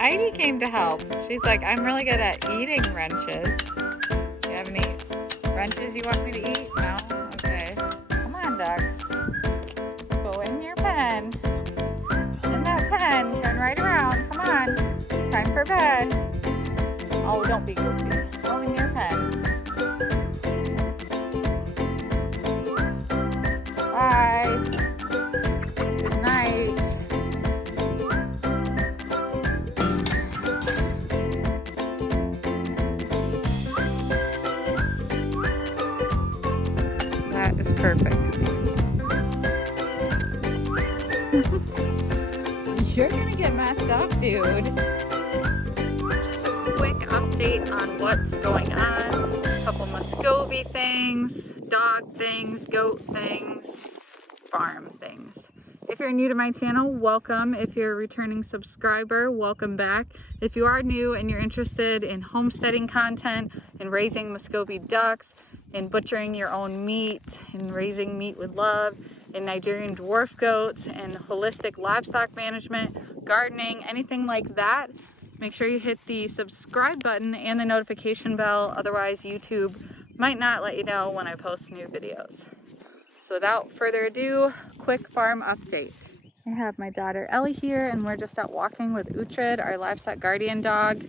Heidi came to help. She's like, I'm really good at eating wrenches. Do you have any wrenches you want me to eat? No? Okay. Come on, ducks. Let's go in your pen. In that pen. Turn right around. Come on. Time for bed. Oh, don't be goofy. Go in your pen. Bye. Good night. That is perfect. You're gonna get messed up, dude. Just a quick update on what's going on. A couple Muscovy things, dog things, goat things, farm things. If you're new to my channel, welcome. If you're a returning subscriber, welcome back. If you are new and you're interested in homesteading content and raising Muscovy ducks and butchering your own meat and raising meat with love and Nigerian dwarf goats and holistic livestock management, gardening, anything like that, make sure you hit the subscribe button and the notification bell. Otherwise, YouTube might not let you know when I post new videos. So without further ado, quick farm update. I have my daughter Ellie here and we're just out walking with Uhtred, our livestock guardian dog.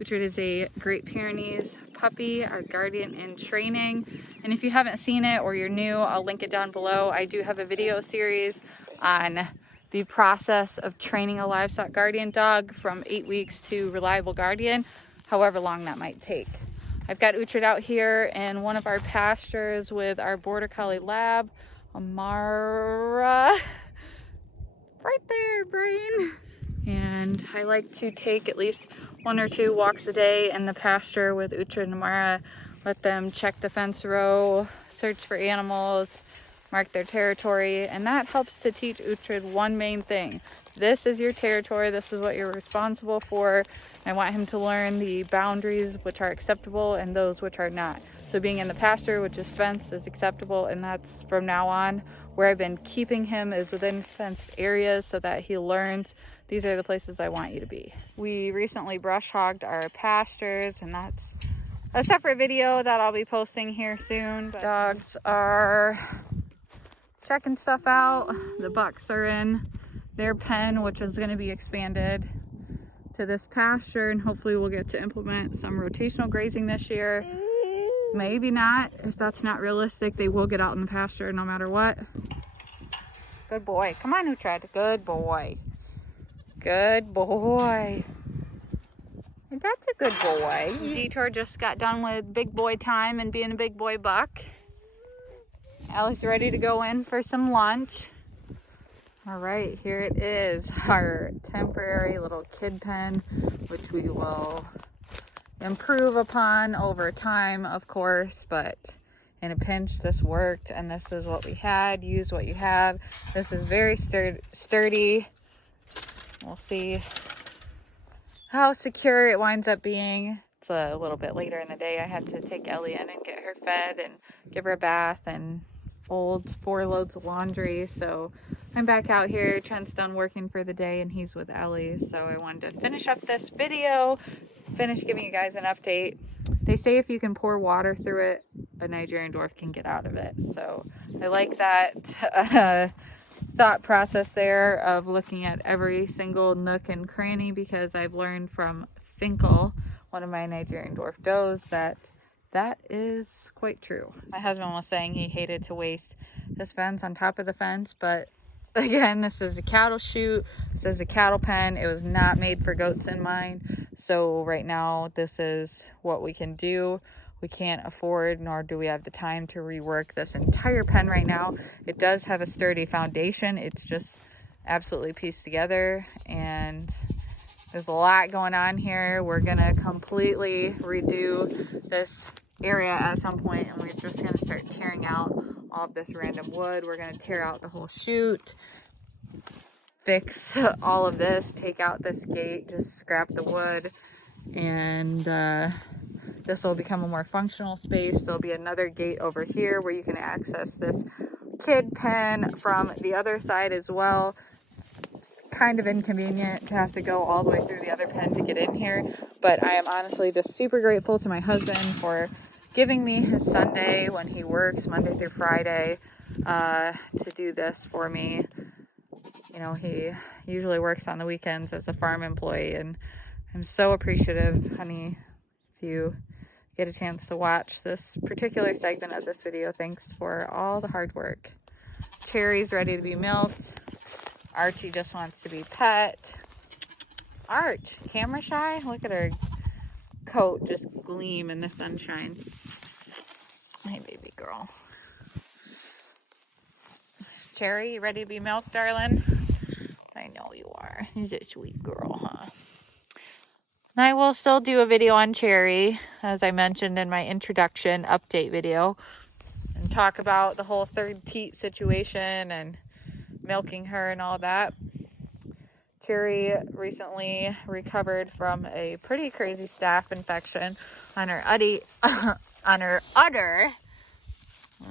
Uhtred is a Great Pyrenees puppy, our guardian in training. And if you haven't seen it or you're new, I'll link it down below. I do have a video series on the process of training a livestock guardian dog from 8 weeks to reliable guardian, however long that might take. I've got Uhtred out here in one of our pastures with our Border Collie lab, Amara. Right there, Brain. And I like to take at least 1 or 2 walks a day in the pasture with Uhtred and Amara. Let them check the fence row, search for animals, mark their territory, and that helps to teach Uhtred one main thing. This is your territory, this is what you're responsible for. I want him to learn the boundaries which are acceptable and those which are not. So being in the pasture, which is fenced, is acceptable, and that's from now on. Where I've been keeping him is within fenced areas so that he learns these are the places I want you to be. We recently brush hogged our pastures, and that's a separate video that I'll be posting here soon. But dogs are checking stuff out. The bucks are in their pen, which is going to be expanded to this pasture, and hopefully we'll get to implement some rotational grazing this year. Maybe not. If that's not realistic, they will get out in the pasture no matter what. Good boy. Come on, Uhtred. Good boy. Good boy. That's a good boy. Detour just got done with big boy time and being a big boy buck. Ellie's ready to go in for some lunch. All right, here it is, our temporary little kid pen, which we will improve upon over time, of course, but in a pinch, this worked, and this is what we had. Use what you have. This is very sturdy. We'll see how secure it winds up being. It's a little bit later in the day. I had to take Ellie in and get her fed and give her a bath and fold 4 loads of laundry. So I'm back out here. Trent's done working for the day and he's with Ellie. So I wanted to finish up this video, finish giving you guys an update. They say if you can pour water through it, a Nigerian dwarf can get out of it. So I like that thought process there of looking at every single nook and cranny, because I've learned from Finkel, one of my Nigerian dwarf does, that is quite true. My husband was saying he hated to waste this fence on top of the fence, but again, this is a cattle chute. This is a cattle pen. It was not made for goats in mind. So right now, this is what we can do. We can't afford, nor do we have the time to rework this entire pen right now. It does have a sturdy foundation. It's just absolutely pieced together, and there's a lot going on here. We're gonna completely redo this area at some point, and we're just gonna start tearing out all of this random wood. We're gonna tear out the whole chute, fix all of this, take out this gate, just scrap the wood, and this will become a more functional space. There'll be another gate over here where you can access this kid pen from the other side as well. Kind of inconvenient to have to go all the way through the other pen to get in here, but I am honestly just super grateful to my husband for giving me his Sunday when he works Monday through Friday to do this for me. You know, he usually works on the weekends as a farm employee, and I'm so appreciative, honey. If you get a chance to watch this particular segment of this video, thanks for all the hard work. Cherries ready to be milked. Archie just wants to be pet. Arch, camera shy? Look at her coat just gleam in the sunshine. Hey, baby girl. Cherry, you ready to be milked, darling? I know you are. She's a sweet girl, huh? And I will still do a video on Cherry, as I mentioned in my introduction update video, and talk about the whole third teat situation and milking her and all that. Cherry recently recovered from a pretty crazy staph infection on her udder. I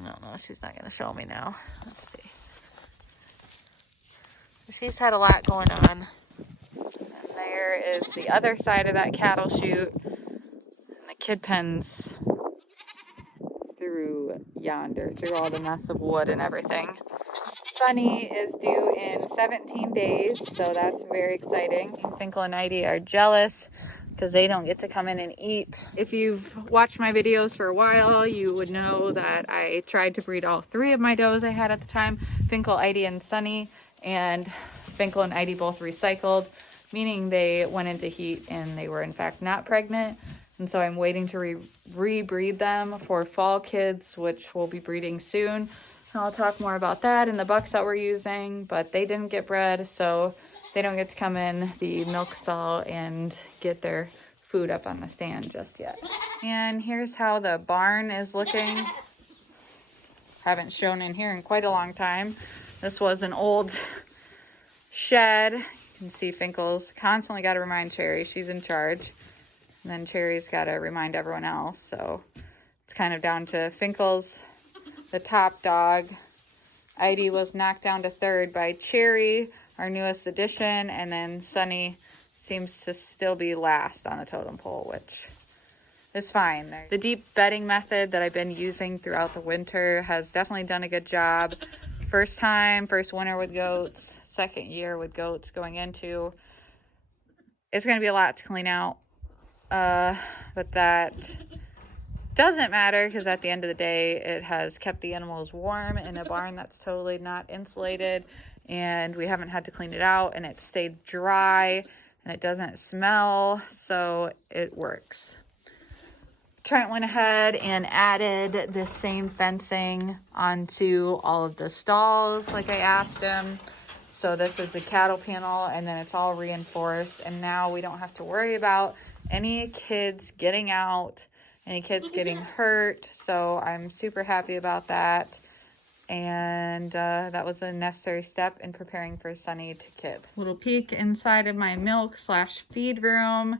don't know, she's not going to show me now. Let's see. She's had a lot going on. And there is the other side of that cattle chute. And the kid pen's through yonder, through all the mess of wood and everything. Sunny is due in 17 days, so that's very exciting. Finkel and Heidi are jealous because they don't get to come in and eat. If you've watched my videos for a while, you would know that I tried to breed all three of my does I had at the time, Finkel, Heidi, and Sunny, and Finkel and Heidi both recycled, meaning they went into heat and they were in fact not pregnant. And so I'm waiting to rebreed them for fall kids, which will be breeding soon. And I'll talk more about that and the bucks that we're using, but they didn't get bred, so they don't get to come in the milk stall and get their food up on the stand just yet. And here's how the barn is looking. Haven't shown in here in quite a long time. This was an old shed. You can see Finkel's constantly got to remind Cherry she's in charge. And then Cherry's got to remind everyone else. So it's kind of down to Finkel's the top dog. Heidi was knocked down to third by Cherry, our newest addition. And then Sunny seems to still be last on the totem pole, which is fine. The deep bedding method that I've been using throughout the winter has definitely done a good job. First winter with goats, second year with goats going into. It's going to be a lot to clean out. But that doesn't matter because at the end of the day, it has kept the animals warm in a barn that's totally not insulated, and we haven't had to clean it out, and it stayed dry and it doesn't smell, so it works. Trent went ahead and added the same fencing onto all of the stalls like I asked him. So this is a cattle panel, and then it's all reinforced, and now we don't have to worry about any kids getting out, any kids getting hurt. So I'm super happy about that. And that was a necessary step in preparing for Sunny to kid. Little peek inside of my milk / feed room.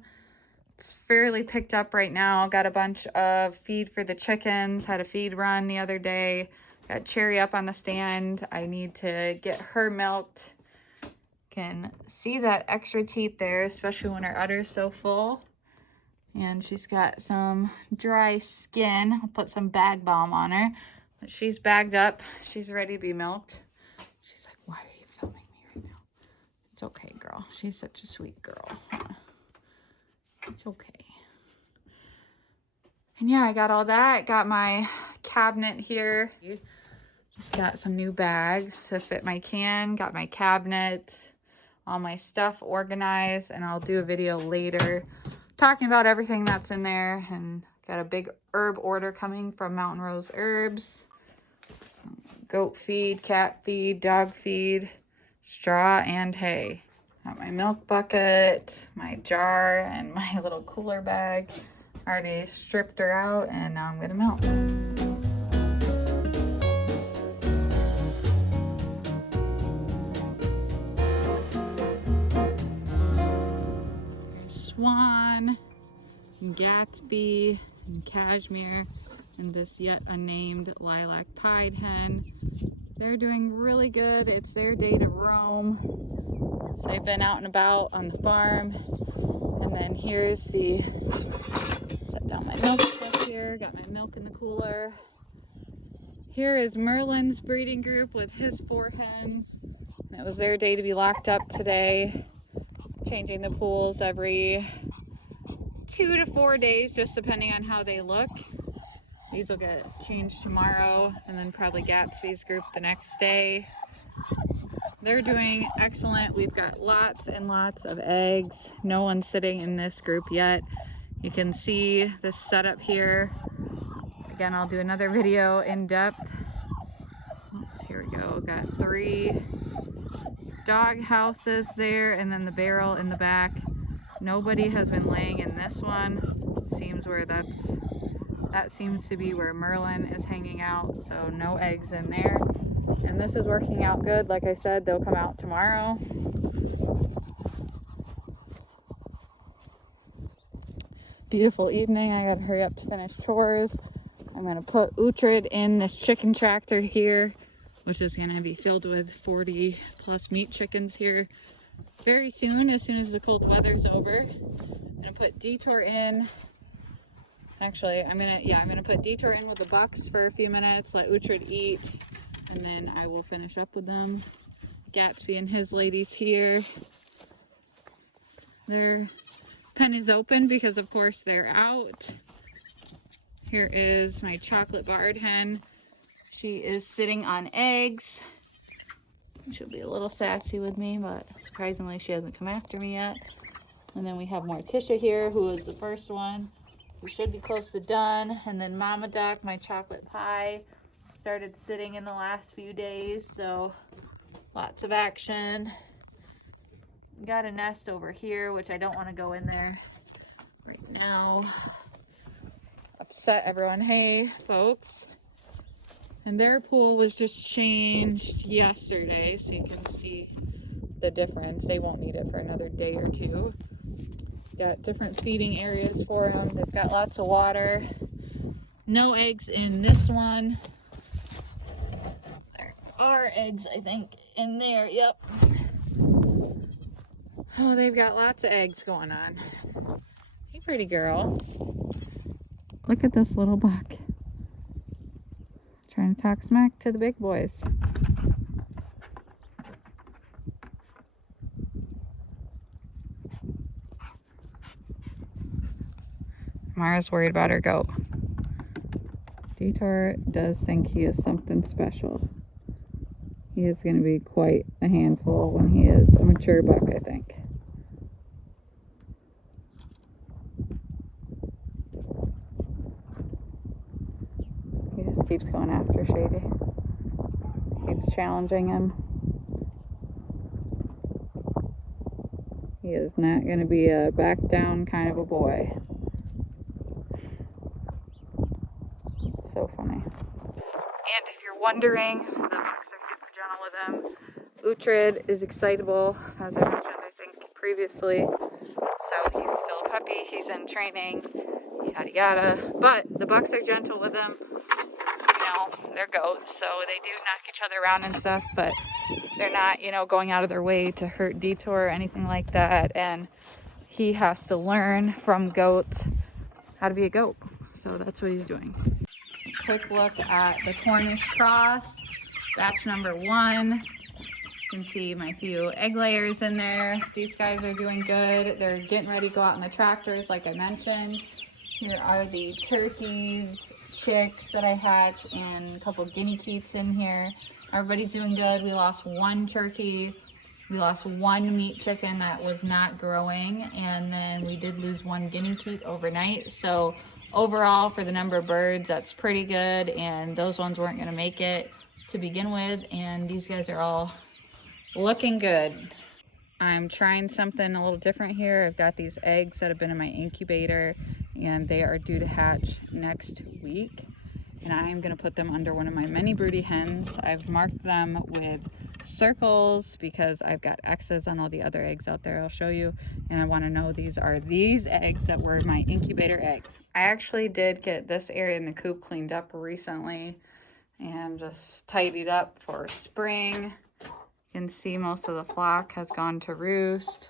It's fairly picked up right now. Got a bunch of feed for the chickens. Had a feed run the other day. Got Cherry up on the stand. I need to get her milked. Can see that extra teat there, especially when her udder's so full. And she's got some dry skin. I'll put some bag balm on her. But she's bagged up. She's ready to be milked. She's like, why are you filming me right now? It's okay, girl. She's such a sweet girl. It's okay. And yeah, I got all that. Got my cabinet here. Just got some new bags to fit my can. Got my cabinet. All my stuff organized. And I'll do a video later talking about everything that's in there. And got a big herb order coming from Mountain Rose Herbs. Some goat feed, cat feed, dog feed, straw, and hay. Got my milk bucket, my jar, and my little cooler bag. Already stripped her out, and now I'm gonna milk. Swan, Gatsby, and Cashmere, and this yet unnamed lilac pied hen. They're doing really good. It's their day to roam. So they've been out and about on the farm. And then here's the, set down my milk truck here, got my milk in the cooler. Here is Merlin's breeding group with his 4 hens. And it was their day to be locked up today. Changing the pools every 2 to 4 days, just depending on how they look. These will get changed tomorrow, and then probably Gatsby's group the next day. They're doing excellent. We've got lots and lots of eggs. No one's sitting in this group yet. You can see the setup here. Again, I'll do another video in depth. Oops, here we go. Got 3 dog houses there, and then the barrel in the back. Nobody has been laying in this one. Seems where that seems to be where Merlin is hanging out, so no eggs in there. And this is working out good. Like I said, they'll come out tomorrow. Beautiful evening. I gotta hurry up to finish chores. I'm gonna put Uhtred in this chicken tractor here, which is gonna be filled with 40 plus meat chickens here very soon, as soon as the cold weather's over. I'm gonna put Detour in. Actually, I'm gonna put Detour in with the bucks for a few minutes, let Uhtred eat, and then I will finish up with them. Gatsby and his ladies here. Their pen is open because of course they're out. Here is my chocolate Bard Hen. She is sitting on eggs. She'll be a little sassy with me, but surprisingly she hasn't come after me yet. And then we have Morticia here, who was the first one. We should be close to done. And then Mama Duck, my chocolate pie, started sitting in the last few days, so lots of action. Got a nest over here, which I don't want to go in there right now. Upset everyone. Hey, folks. And their pool was just changed yesterday, so you can see the difference. They won't need it for another day or 2. Got different feeding areas for them. They've got lots of water. No eggs in this one. There are eggs, I think, in there. Yep. Oh, they've got lots of eggs going on. Hey, pretty girl. Look at this little buck. Trying to talk smack to the big boys. Mara's worried about her goat. Detour does think he is something special. He is going to be quite a handful when he is a mature buck, I think. He just keeps going after Shady. Keeps challenging him. He is not going to be a back down kind of a boy. So funny. And if you're wondering, the bucks are super gentle with him. Uhtred is excitable, as I mentioned, I think, previously. So he's still a puppy. He's in training, yada yada. But the bucks are gentle with him. You know, they're goats, so they do knock each other around and stuff, but they're not, you know, going out of their way to hurt Detour or anything like that. And he has to learn from goats how to be a goat. So that's what he's doing. Quick look at the Cornish Cross, batch number 1. You can see my few egg layers in there. These guys are doing good. They're getting ready to go out in the tractors, like I mentioned. Here are the turkeys, chicks that I hatched, and a couple guinea geese in here. Everybody's doing good. We lost 1 turkey. We lost 1 meat chicken that was not growing, and then we did lose 1 guinea geese overnight. So overall, for the number of birds, that's pretty good, and those ones weren't going to make it to begin with, and these guys are all looking good. I'm trying something a little different here. I've got these eggs that have been in my incubator, and they are due to hatch next week, and I am going to put them under one of my mini broody hens. I've marked them with circles because I've got X's on all the other eggs out there I'll show you. And I want to know these are these eggs that were my incubator eggs. I actually did get this area in the coop cleaned up recently and just tidied up for spring. You can see most of the flock has gone to roost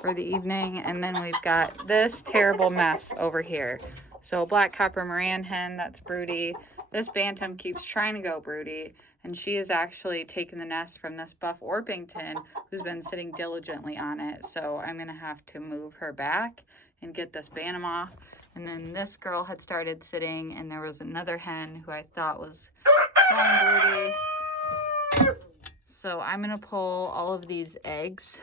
for the evening. And then we've got this terrible mess over here. So black copper Moran hen, that's broody. This bantam keeps trying to go broody, and she has actually taken the nest from this buff Orpington who's been sitting diligently on it. So I'm gonna have to move her back and get this bantam off. And then this girl had started sitting, and there was another hen who I thought was going broody. So I'm gonna pull all of these eggs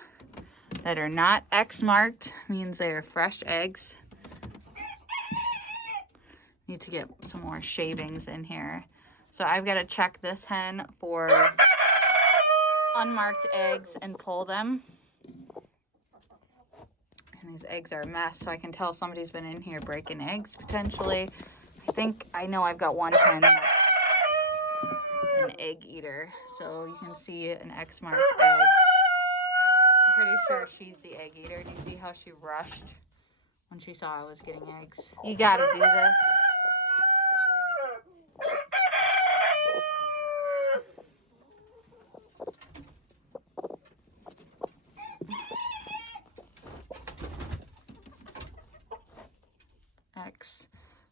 that are not X marked, means they are fresh eggs. Need to get some more shavings in here. So I've got to check this hen for unmarked eggs and pull them. And these eggs are a mess, so I can tell somebody's been in here breaking eggs potentially. I know I've got one hen that's an egg eater. So you can see an X marked egg. I'm pretty sure she's the egg eater. Do you see how she rushed when she saw I was getting eggs? You gotta do this. X.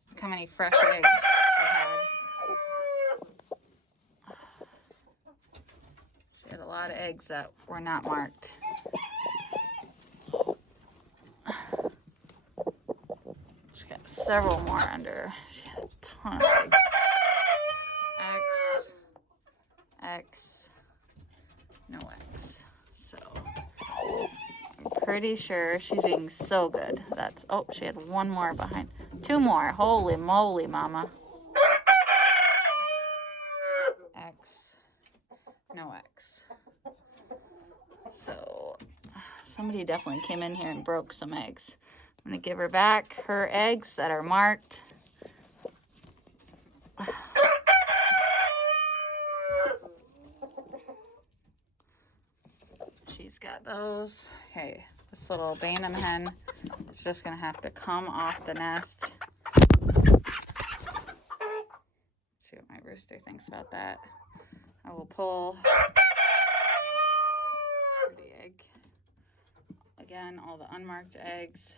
Look how many fresh eggs she had. She had a lot of eggs that were not marked. She got several more under. She had a ton of eggs. X, X, no X. So I'm pretty sure she's being so good. That's, oh, she had one more behind. Two more. Holy moly, mama. X, no X. So somebody definitely came in here and broke some eggs. I'm gonna give her back her eggs that are marked. She's got those. Okay, this little bantam hen is just gonna have to come off the nest. See what my rooster thinks about that. I will pull the egg. Again, all the unmarked eggs.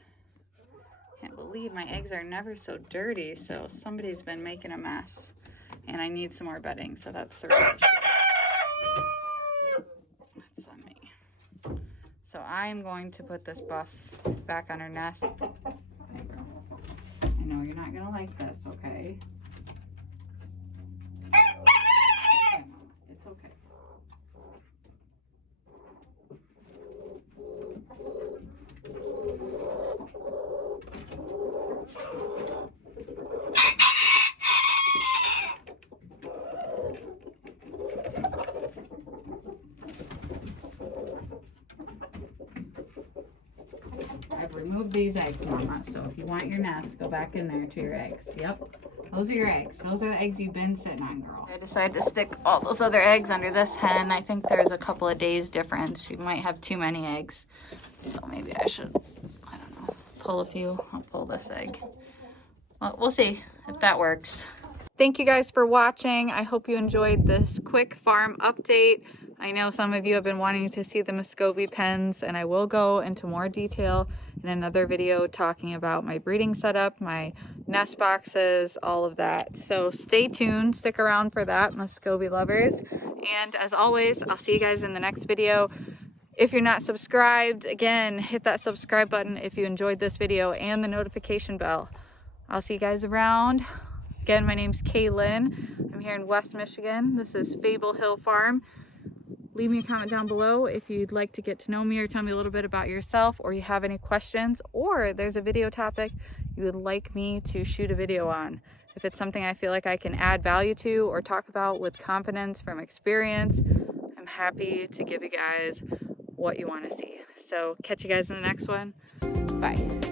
Can't believe my eggs are never so dirty, so somebody's been making a mess. And I need some more bedding, so that's the real issue. That's on me. So I'm going to put this buff back on her nest. I know you're not gonna like this, okay? Okay, Mama, it's okay. I've removed these eggs, Mama, so if you want your nest, go back in there to your eggs. Yep, those are your eggs. Those are the eggs you've been sitting on, girl. I decided to stick all those other eggs under this hen. I think there's a couple of days difference. She might have too many eggs, so maybe I should, I don't know, pull a few. I'll pull this egg. Well, we'll see if that works. Thank you guys for watching. I hope you enjoyed this quick farm update. I know some of you have been wanting to see the Muscovy pens, and I will go into more detail in another video talking about my breeding setup, my nest boxes, all of that. So stay tuned, stick around for that, Muscovy lovers. And as always, I'll see you guys in the next video. If you're not subscribed, again, hit that subscribe button if you enjoyed this video and the notification bell. I'll see you guys around. Again, my name's Kaylin. I'm here in West Michigan. This is Fable Hill Farm. Leave me a comment down below if you'd like to get to know me or tell me a little bit about yourself, or you have any questions, or there's a video topic you would like me to shoot a video on. If it's something I feel like I can add value to or talk about with confidence from experience, I'm happy to give you guys what you want to see. So catch you guys in the next one. Bye.